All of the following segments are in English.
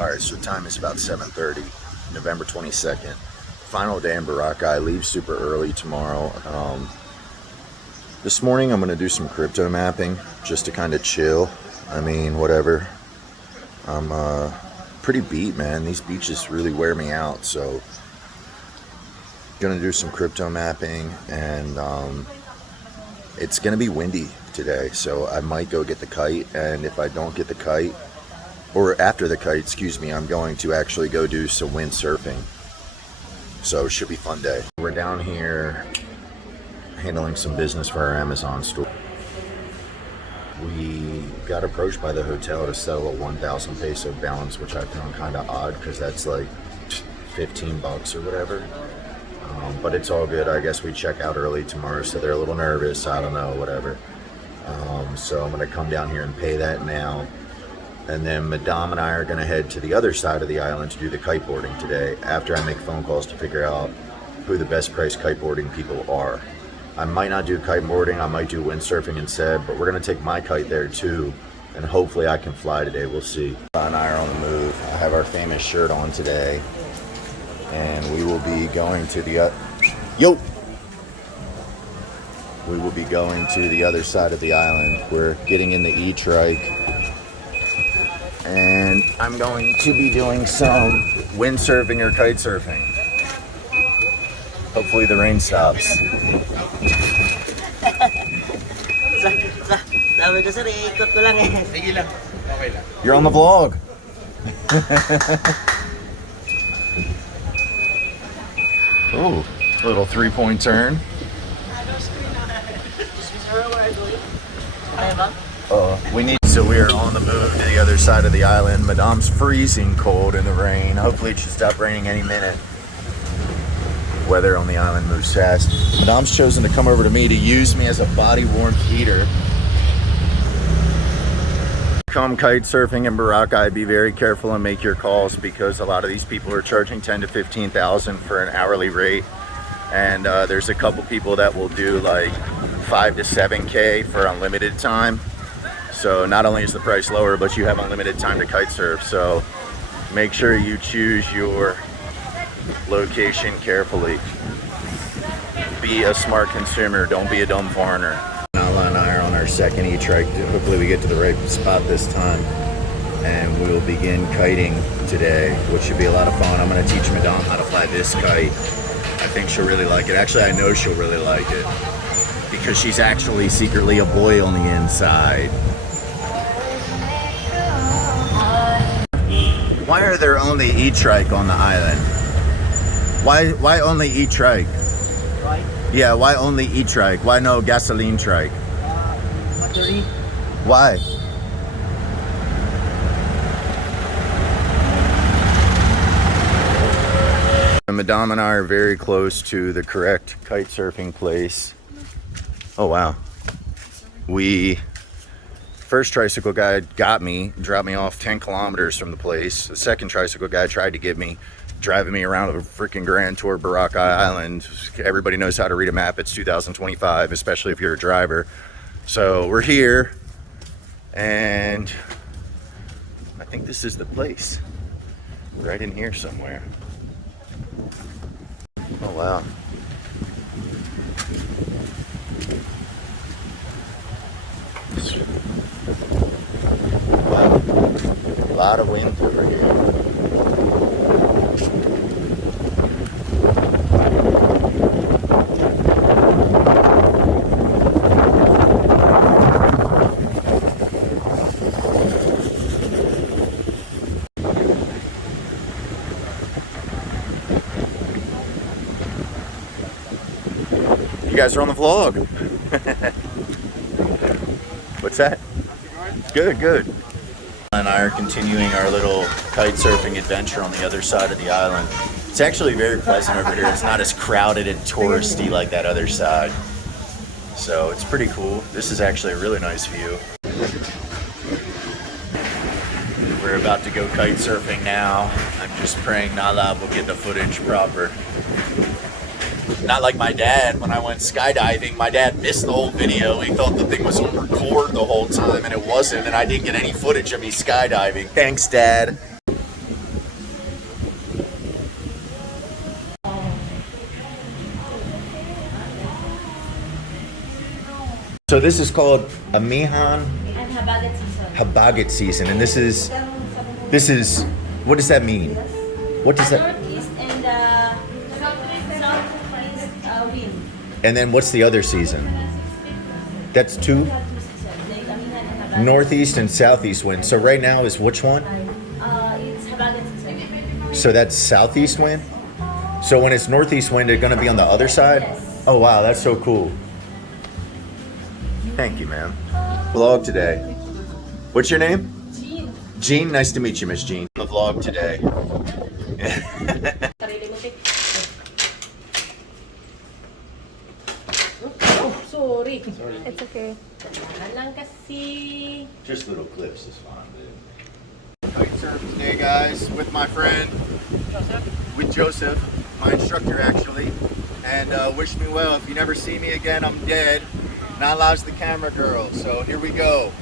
Alright, so time is about 7:30, November 22nd. Final day in Boracay. Leave super early tomorrow. This morning I'm going to do some crypto mapping just to kind of chill. I mean, whatever. I'm pretty beat, man. These beaches really wear me out, so going to do some crypto mapping, and it's going to be windy today, so I might go get the kite, and if I don't get the kite, or after the kite, excuse me, I'm going to actually go do some windsurfing. So it should be a fun day. We're down here handling some business for our Amazon store. We got approached by the hotel to settle a 1,000 peso balance, which I found kind of odd because that's like 15 bucks or whatever. But it's all good. I guess we check out early tomorrow, so they're a little nervous. I don't know, whatever. So I'm going to come down here and pay that now. And then Madame and I are going to head to the other side of the island to do the kiteboarding today after I make phone calls to figure out who the best price kiteboarding people are. I might not do kiteboarding, I might do windsurfing instead, but we're going to take my kite there too, and hopefully I can fly today. We'll see. John and I are on the move. I have our famous shirt on today, and we will be going to the We will be going to the other side of the island. We're getting in the e-trike. And I'm going to be doing some windsurfing or kite surfing. Hopefully the rain stops. You're on the vlog. Oh, little 3-point turn. So we are on the move to the other side of the island. Madame's freezing cold in the rain. Hopefully it should stop raining any minute. Weather on the island moves fast. Madame's chosen to come over to me to use me as a body warmth heater. Come kite surfing in Boracay, be very careful and make your calls, because a lot of these people are charging 10 to 15,000 for an hourly rate. And there's a couple people that will do like 5 to 7K for unlimited time. So not only is the price lower, but you have unlimited time to kite surf. So make sure you choose your location carefully. Be a smart consumer, don't be a dumb foreigner. Nala and I are on our second e-trike. Hopefully we get to the right spot this time. And we will begin kiting today, which should be a lot of fun. I'm gonna teach Madame how to fly this kite. I think she'll really like it. Actually, I know she'll really like it, because she's actually secretly a boy on the inside. Why are there only e-trike on the island? Why only e-trike? Right? Yeah, why only e-trike? Why no gasoline trike? Battery. Why? Madame and I are very close to the correct kite surfing place. Oh wow. First tricycle guy dropped me off 10 kilometers from the place. The second tricycle guy tried to get me, driving me around a freaking grand tour of Boracay Island. Everybody knows how to read a map. It's 2025, especially if you're a driver. So we're here, and I think this is the place. Right in here somewhere. Oh wow. Wow, a lot of wind over here. You guys are on the vlog. What's that? Good. And I are continuing our little kite surfing adventure on the other side of the island. It's actually very pleasant over here. It's not as crowded and touristy like that other side. So it's pretty cool. This is actually a really nice view. We're about to go kite surfing now. I'm just praying Nala will get the footage proper. Not like my dad. When I went skydiving, my dad missed the whole video. He thought the thing was on record the whole time, and it wasn't, and I didn't get any footage of me skydiving. Thanks, Dad. So this is called Amihan And habagat season. Habagat season, and this is what does that mean? What does that? Northeast and southeast wind. And then what's the other season? That's two. We have two seasons, like amihan and habagat. Northeast and southeast wind. So right now is which one? It's habagat season. So that's southeast wind? So when it's northeast wind, it's gonna be on the other side? Yes. Oh wow, that's so cool. Thank you, ma'am. Vlog today. What's your name? Jean. Jean, nice to meet you, Miss Jean. The vlog today. Oh, sorry. It's okay. Kailangan lang kasi. Just little clips is fine, dude. Kite surf today, guys, with my friend, with Joseph, my instructor actually. And wish me well. If you never see me again, I'm dead. Not Lodge the camera girl. So here we go.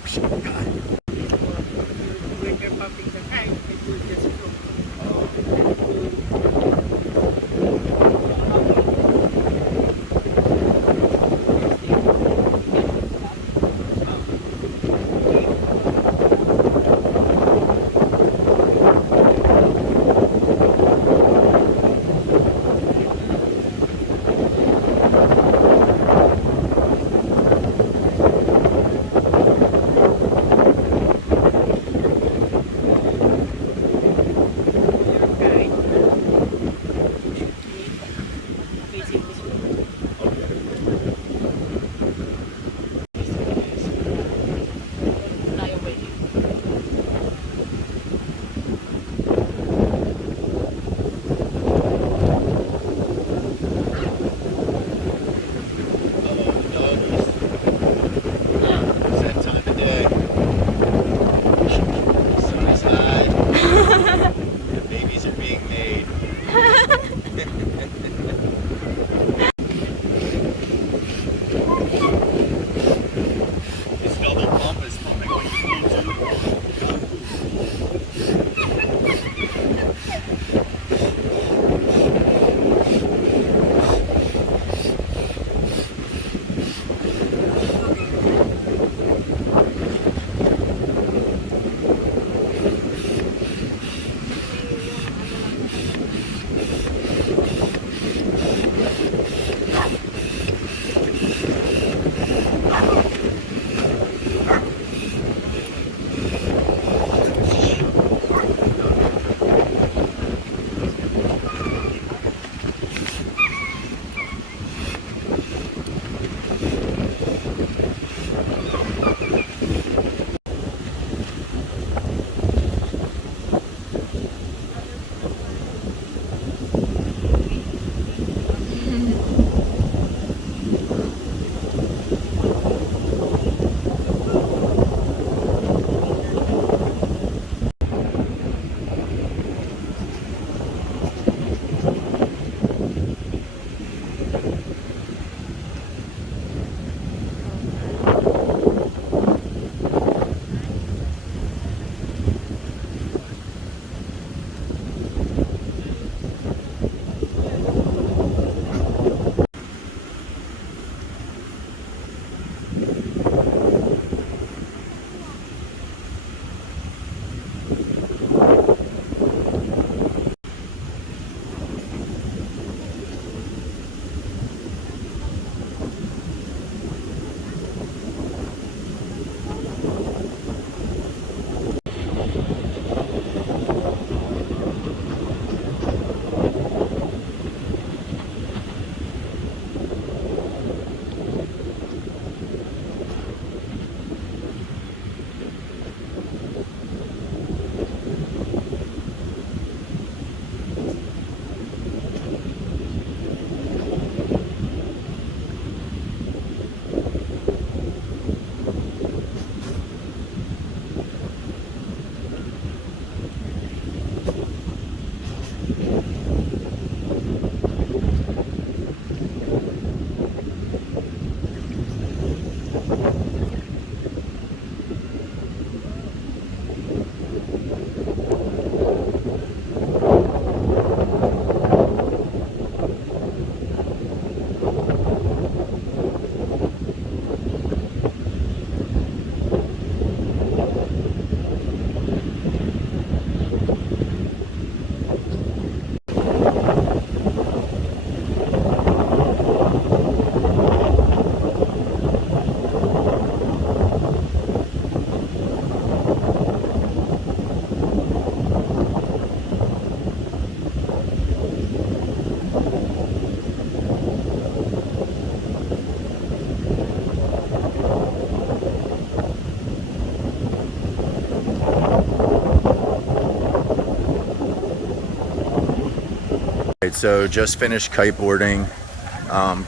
So just finished kiteboarding.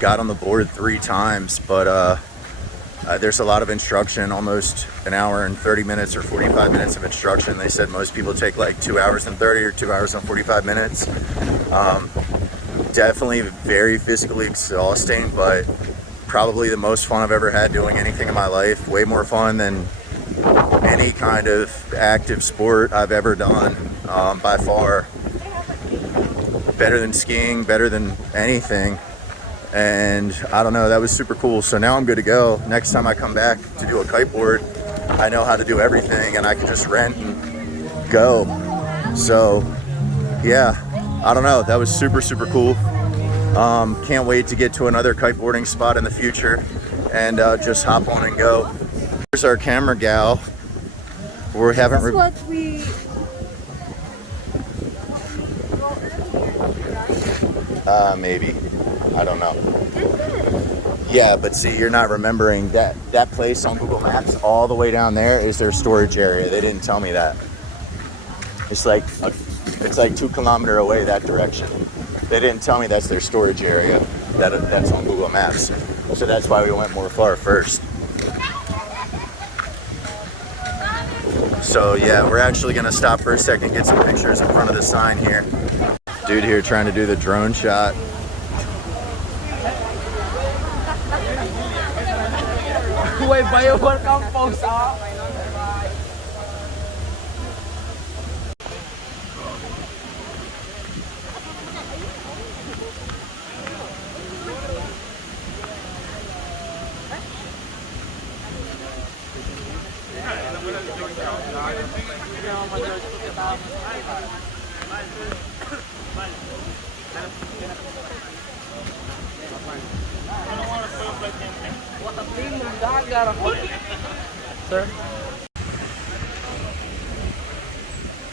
Got on the board 3 times, but there's a lot of instruction, almost an hour and 30 minutes or 45 minutes of instruction. They said most people take like 2 hours and 30 or 2 hours and 45 minutes. Definitely very physically exhausting, but probably the most fun I've ever had doing anything in my life. Way more fun than any kind of active sport I've ever done, by far. Better than skiing, better than anything. And I don't know, that was super cool. So now I'm good to go. Next time I come back to do a kiteboard, I know how to do everything and I can just rent and go. So yeah, I don't know, that was super, super cool. Can't wait to get to another kiteboarding spot in the future and just hop on and go. Here's our camera gal. We haven't. That's what we. Maybe. I don't know. Yeah, but see, you're not remembering that place on Google Maps all the way down there is their storage area. They didn't tell me that. It's like 2 kilometers away that direction. They didn't tell me that's their storage area. That's on Google Maps. So that's why we went more far first. So yeah, we're actually gonna stop for a second, get some pictures in front of the sign here. Dude here trying to do the drone shot. Wait, bayo workout pose ah. Sir.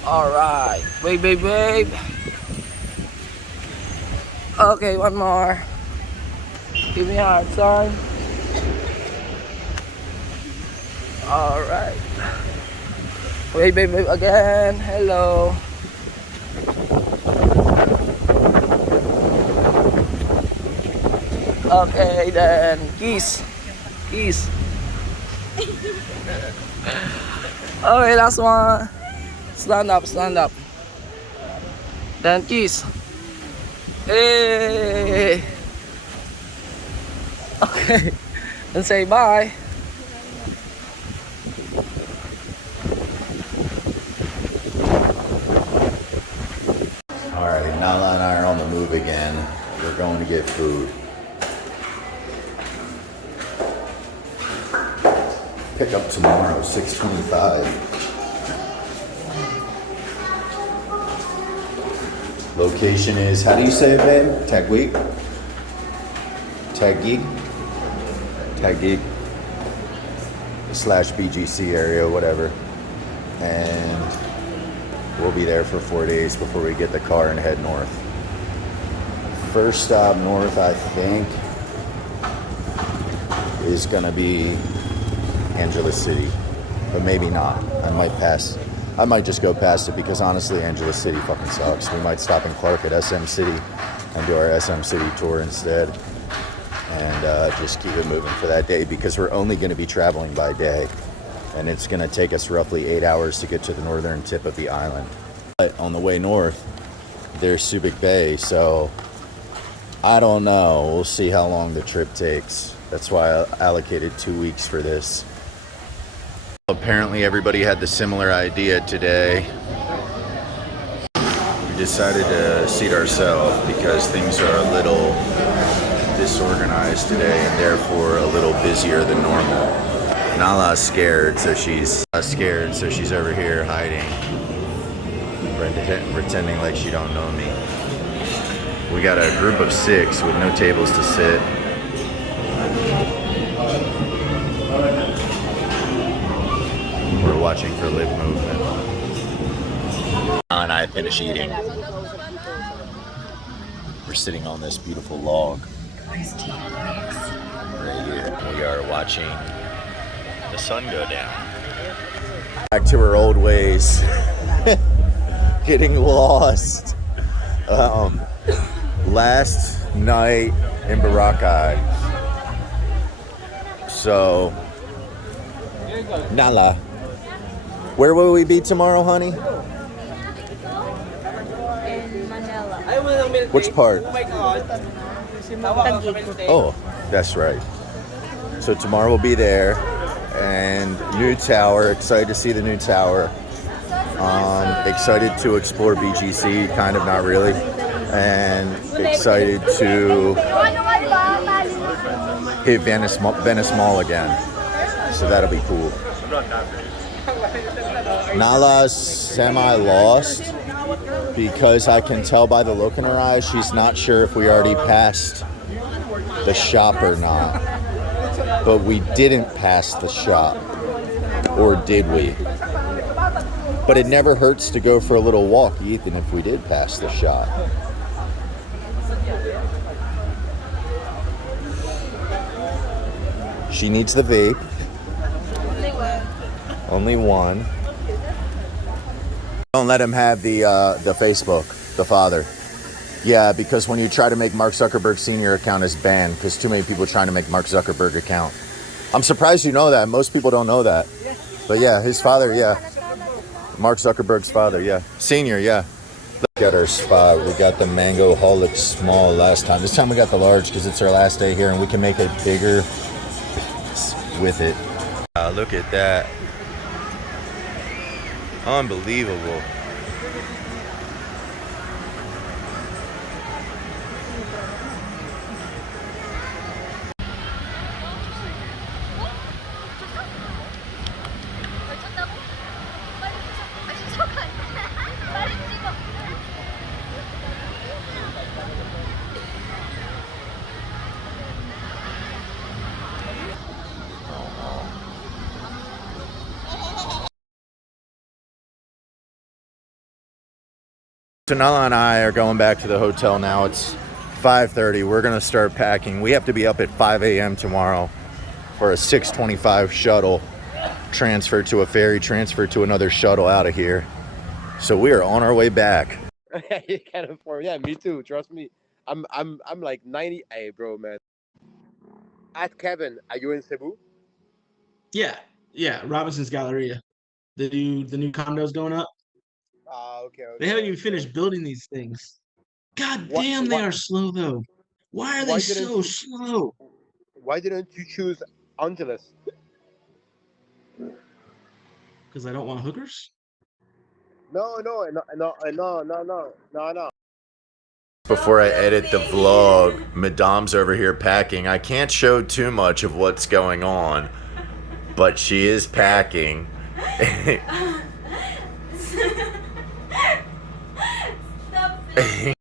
All right, wait, babe. Okay, one more. Give me a hard time. All right. Wait, babe, again. Hello. Okay, then kiss. Okay, last one. Stand up. Then kiss. Hey. Okay. Then say bye. All right, Nala and I are on the move again. We're going to get food. Pick up tomorrow, 6:25. Location is, how do you say it, babe? Taguig? Taguig / BGC area, whatever. And we'll be there for 4 days before we get the car and head north. First stop north, I think, is gonna be Angeles City, but maybe not. I might just go past it because honestly, Angeles City fucking sucks. We might stop in Clark at SM City and do our SM City tour instead, and just keep it moving for that day because we're only going to be traveling by day, and it's going to take us roughly 8 hours to get to the northern tip of the island. But on the way north, there's Subic Bay, so I don't know. We'll see how long the trip takes. That's why I allocated 2 weeks for this. Apparently everybody had the similar idea today. We decided to seat ourselves because things are a little disorganized today and therefore a little busier than normal. Nala's scared, so she's over here hiding, pretending like she don't know me. We got a group of 6 with no tables to sit. We're watching for lip movement. And I finish eating. We're sitting on this beautiful log right here. We are watching the sun go down. Back to her old ways. Getting lost. last night in Boracay. So, Nala. Where will we be tomorrow, honey? In Manila. Which part? Taguig. Oh, that's right. So tomorrow we'll be there, and new tower. Excited to see the new tower. Excited to explore BGC, kind of, not really, and excited to hit Venice Mall again. So that'll be cool. Nala's semi-lost because I can tell by the look in her eyes she's not sure if we already passed the shop or not. But we didn't pass the shop. Or did we? But it never hurts to go for a little walk, Ethan, if we did pass the shop. She needs the vape. Only one. Don't let him have the Facebook, the father. Yeah, because when you try to make Mark Zuckerberg Sr. account is banned because too many people are trying to make Mark Zuckerberg account. I'm surprised you know that. Most people don't know that. But yeah, his father, yeah. Mark Zuckerberg's father, yeah. Senior, yeah. Look at our spot. We got the Mango Holic small last time. This time we got the large because it's our last day here and we can make it bigger with it. Look at that. Unbelievable. So Nala and I are going back to the hotel now. It's 5:30. We're gonna start packing. We have to be up at 5 a.m. tomorrow for a 6:25 shuttle transfer to a ferry, transfer to another shuttle out of here. So we are on our way back. You can't afford. Yeah, me too. Trust me. I'm like 90. Hey, bro, man. At Kevin, are you in Cebu? Yeah, Robinson's Galleria. The new condos going up. Okay. They haven't even finished building these things. God What- damn, they what- are slow though. Why are Why they didn't so you- slow? Why didn't you choose Angeles? Because I don't want hookers. No. Before I edit the vlog, Madame's over here packing. I can't show too much of what's going on, but she is packing. Stop it.